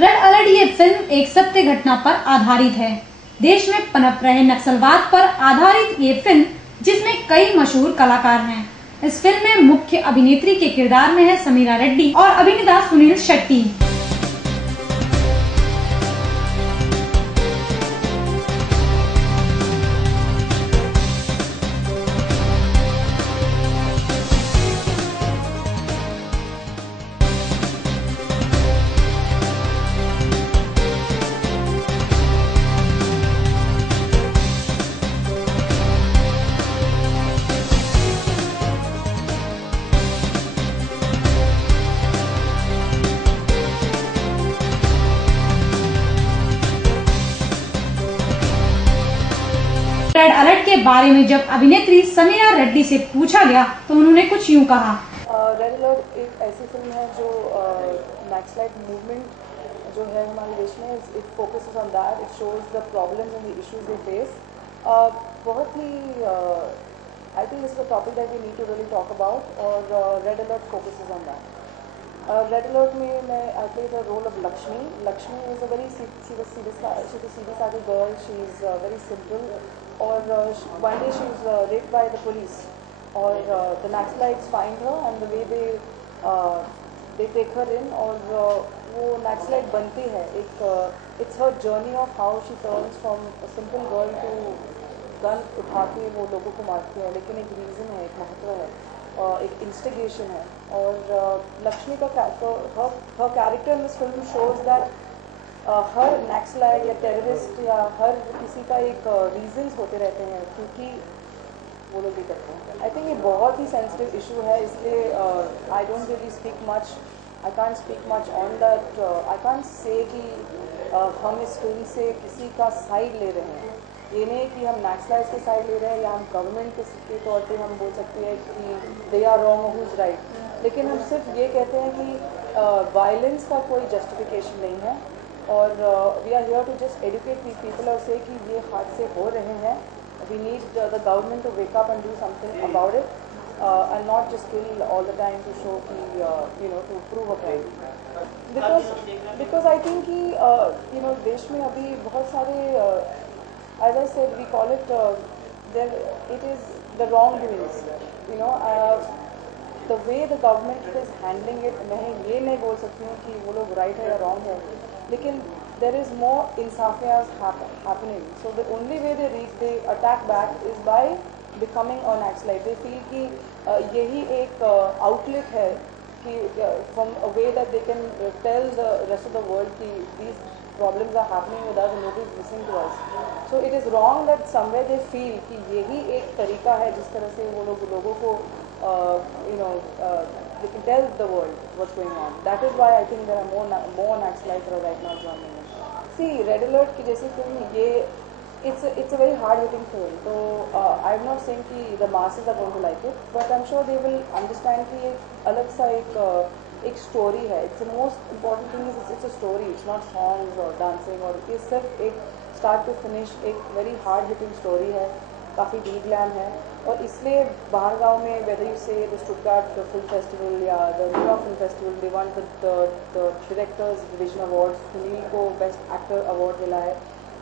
Red alert ये film एक सत्य घटना पर आधारित है। देश में पनप रहे नक्सलवाद पर आधारित ये फिल्म, जिसमें कई मशहूर कलाकार हैं। इस फिल्म में मुख्य अभिनेत्री के किरदार में है समीरा रेड्डी और अभिनेता सुनील शेट्टी। रेड अलर्ट के बारे में जब अभिनेत्री समीरा रेड्डी से पूछा गया तो उन्होंने कुछ यूं कहा। रेड अलर्ट एक ऐसी फिल्म है जो नक्सलाइट मूवमेंट जो है हमारे देश में, it focuses on that, it shows the problems and the issues they face. बहुत ही I think this is a topic that we need to really talk about, और red alert focuses on that. Red alert में मैं I play the role of Lakshmi. Lakshmi is a very सीधी girl. She is very simple. और one day she is raped by the police. और the Naxalites find her and the way they take her in, और वो Naxalite बनती है. It's her journey of how she turns from a simple girl to gun उठा के वो लोगों को मारती है, लेकिन एक रीज़न है, एक महत्व है, एक इंस्टिगेशन है। और लक्ष्मी का हर character in this film shows that हर नक्सलाइट या टेररिस्ट या हर किसी का एक रीजंस होते रहते हैं क्योंकि वो लोग भी करते हैं। आई थिंक ये बहुत ही सेंसिटिव इशू है, इसलिए I don't really speak much, I can't speak much on that. I can't say कि हम इस फिल्म से किसी का साइड ले रहे हैं। ये नहीं कि हम नक्सलाइट्स के साइड ले रहे हैं या हम गवर्नमेंट के तौर पे हम बोल सकते हैं कि दे आर रॉन्ग और हु इज़ राइट, लेकिन हम सिर्फ ये कहते हैं कि वायलेंस का कोई जस्टिफिकेशन नहीं है, और we are here to just educate these people और से कि ये हादसे हो रहे हैं। We need the government to wake up and do something about it, and not just kill all the time to show कि to prove a point, because I think कि देश में अभी बहुत सारे as I said, we call it it is the wrongdoings, the way the government is handling it. मैं ये नहीं बोल सकती हूँ कि वो लोग right है या wrong है, लेकिन there is more insafiyas happening. So the only way they attack back is by becoming a Naxalite. They feel कि यही एक outlet है कि from a way that they can tell the rest of the world कि these problems are happening with us and nobody is listening to us. So it is wrong that somewhere they feel कि यही एक तरीका है जिस तरह से वो लोगों को they can tell the world what's going on. That is why I think there are more Naxalites right now joining us. See, Red Alert की जैसी फिल्म ये it's a very hard hitting film. So I'm not saying कि the masses are going to like it, but I'm sure they will understand कि एक अलग सा एक story है. It's the most important thing is it's a story. It's not songs or dancing, और ये सिर्फ एक स्टार्ट टू फिनिश एक वेरी हार्ड हिटिंग स्टोरी है, काफ़ी डीप ग्लैम है, और इसलिए बाहर गांव में whether you say the Stuttgart film festival या the New York film festival, they want the directors division awards, Sunil को बेस्ट एक्टर अवार्ड मिला है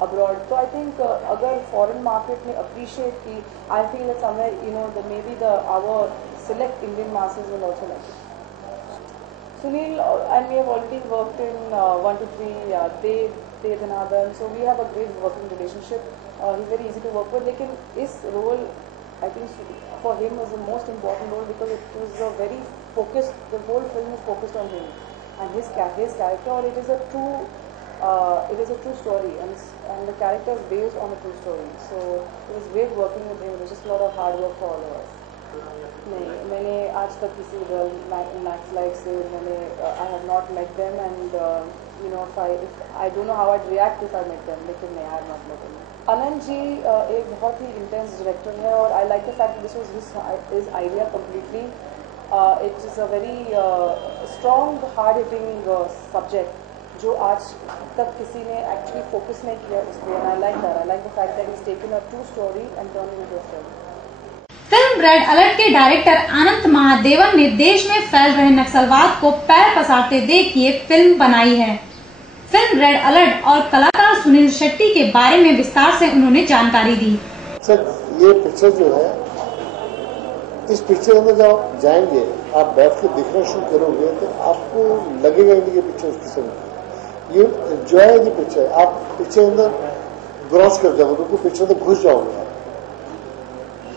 अब्रॉड. तो आई थिंक अगर फॉरेन मार्केट में अप्रिशिएट की, I feel that somewhere may be the our select Indian masses will also like it. Sunil and me have already worked in 1 to 3 They Dhanadhan, so we have a great working relationship. He's very easy to work with. लेकिन इस role, I think for him was the most important role because it was a very focused. The whole film is focused on him and his character, or it is a true story, and the character is based on a true story. So it was great working with him. It was just a lot of hard work for all of us. नहीं, मैंने आज तक किसी Naxalite से I have not met them, and I don't know how I'd react if I met them, लेकिन नहीं, I have not met them. Anand जी एक बहुत ही intense director है, और I like the fact that this was his idea completely. It is a very strong, hard-hitting subject जो आज तक किसी ने actually focus नहीं किया उस पर, and I like that. I like the fact that he's taken a true story and turned it into a film. Film red alert के डायरेक्टर अनंत महादेवन ने देश में फैल रहे नक्सलवाद को पैर पसारते देख ये फिल्म बनाई है। फिल्म रेड अलर्ट और कलाकार सुनील शेट्टी के बारे में विस्तार से उन्होंने जानकारी दी। सर, ये पिक्चर जो है, इस पिक्चर में जब आप जाएंगे, आप बैठ के देखना शुरू करोगे तो आपको लगेगा नहीं ये पिक्चर उस किस्म की। You enjoy the picture. आप पिक्चर अंदर क्रॉस कर जाओगे तो पिक्चर तो घुस जाओगे।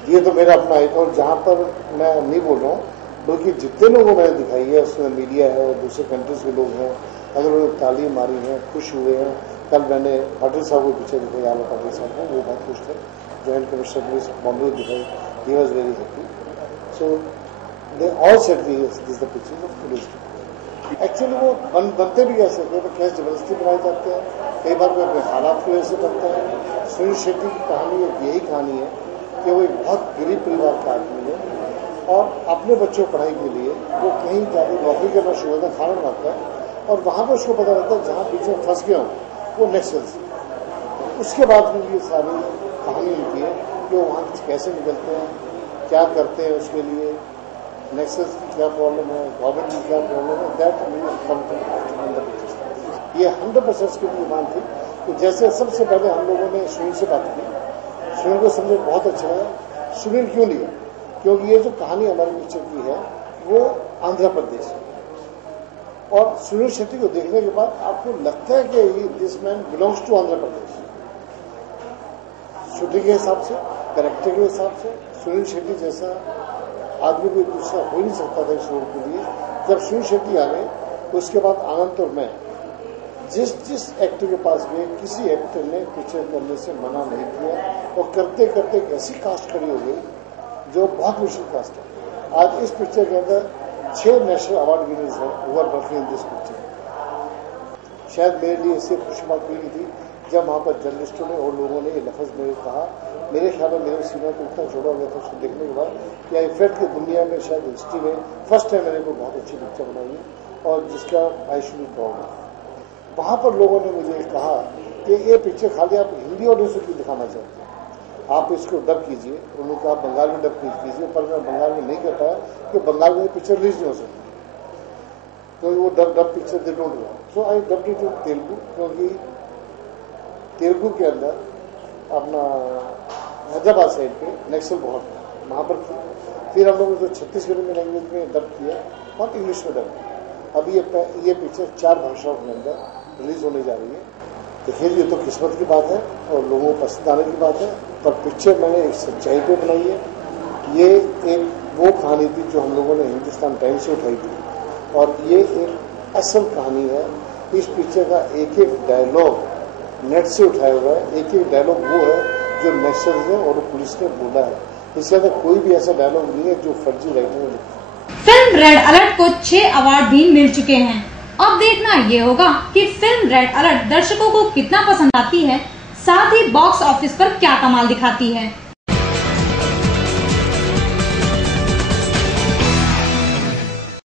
ये तो मेरा अपना है, और जहां पर मैं नहीं बोल रहा हूँ, बल्कि जितने लोगों मैंने दिखाई है उसमें मीडिया है और दूसरे कंट्रीज के लोग हैं, अगर उन्होंने ताली मारी है, खुश हुए हैं। कल मैंने पाटिल साहब को पिक्चर दिखाई, आला पाटिल साहब को, वो बहुत खुश थे। जॉइंट कमिश्नर पुलिस बॉम्बे को दिखाई, he was very happy. So they all said this the picture of police. Actually वो बनते भी कैसे, कई बार कैसे जबरदस्ती बनाए जाते हैं, कई बार कोई अपने हालात की वजह से बनते हैं। सुनील शेट्टी की कहानी एक यही कहानी है कि वो एक बहुत गरीब परिवार का आदमी है और अपने बच्चों को पढ़ाई के लिए वो कहीं जाकर नौकरी करना शुरू होता है, खाना बनाता है, और वहां पर उसको पता लगता है जहां बीच में फंस गया हूँ वो नक्सल्स। उसके बाद में ये सारी कहानी होती है कि वो वहां कैसे निकलते हैं, क्या करते हैं, उसके लिए नक्सल्स की क्या प्रॉब्लम है, गवर्नमेंट की क्या प्रॉब्लम है। दैट ये 100% उसकी डिमांड थी। तो जैसे सबसे पहले हम लोगों ने सुनील से बात की, सुनील को समझे बहुत अच्छा लगा। सुनील क्यों लिया? क्योंकि ये जो कहानी हमारी पिक्चर की है वो आंध्र प्रदेश है, और सुनील शेट्टी को देखने के बाद आपको लगता है कि this man belongs to Andhra Pradesh. Shooting के हिसाब से, कैरेक्टर के हिसाब से सुनील शेट्टी जैसा आदमी कोई दूसरा हो नहीं सकता था इस रोल के लिए। जब सुनील शेट्टी आ गए उसके बाद आनंद और मैं जिस एक्टर के पास गए, किसी एक्टर ने पिक्चर करने से मना नहीं किया, और करते करते एक ऐसी कास्ट खड़ी हो गई जो बहुत मुश्किल कास्ट है। आज इस पिक्चर के अंदर 6 नेशनल अवार्ड विनर्स हैं who are working in this picture. शायद मेरे लिए इससे खुशी बात हुई थी जब वहाँ पर जर्नलिस्टों ने और लोगों ने ये लफ्ज़ मेरे कहा। मेरे ख्याल में मेरे सीना को इतना छोड़ा गया था उसको देखने के बाद कि आई फेल्ट की दुनिया में शायद हिस्ट्री में फर्स्ट टाइम मैंने कोई बहुत अच्छी पिक्चर बनाई है और जिसका आई शुड बी प्राउड। वहाँ पर लोगों ने मुझे कहा कि ये पिक्चर खाली आप हिंदी ऑडियंस को दिखाना चाहते हैं, आप इसको डब कीजिए। उन्होंने कहा बंगाल में डब कीजिए, पर मैं बंगाल में नहीं कर पाया कि बंगाल में पिक्चर रिलीज नहीं हो सकती, तो वो डब पिक्चर दे डोंट हुआ। सो आई डब्ड इट इन तेलुगु, क्योंकि तेलुगु के अंदर अपना हैदराबाद साइड पे नक्सल बहुत है, वहाँ पर फिर हम लोगों ने तो छत्तीसगढ़ी में लैंग्वेज में डब किया और इंग्लिश में डब किया। अभी ये पिक्चर 4 भाषाओं के अंदर रिलीज होने जा रही है। देखिए, ये तो किस्मत की बात है और लोगों को पसंद आने की बात है, पर पिक्चर मैंने एक सच्चाई पे बनाई है। ये एक वो कहानी थी जो हम लोगों ने हिंदुस्तान टाइम्स से उठाई थी, और ये एक असल कहानी है। इस पिक्चर का एक एक डायलॉग नेट से उठाया हुआ है, एक एक डायलॉग वो है जो नक्सल्स ने और पुलिस ने बोला है। इसके अंदर कोई भी ऐसा डायलॉग नहीं है जो फर्जी राइटर ने लिखा। फिल्म रेड अलर्ट को 6 अवार्ड भी मिल चुके हैं। अब देखना ये होगा कि फिल्म रेड अलर्ट दर्शकों को कितना पसंद आती है, साथ ही बॉक्स ऑफिस पर क्या कमाल दिखाती है।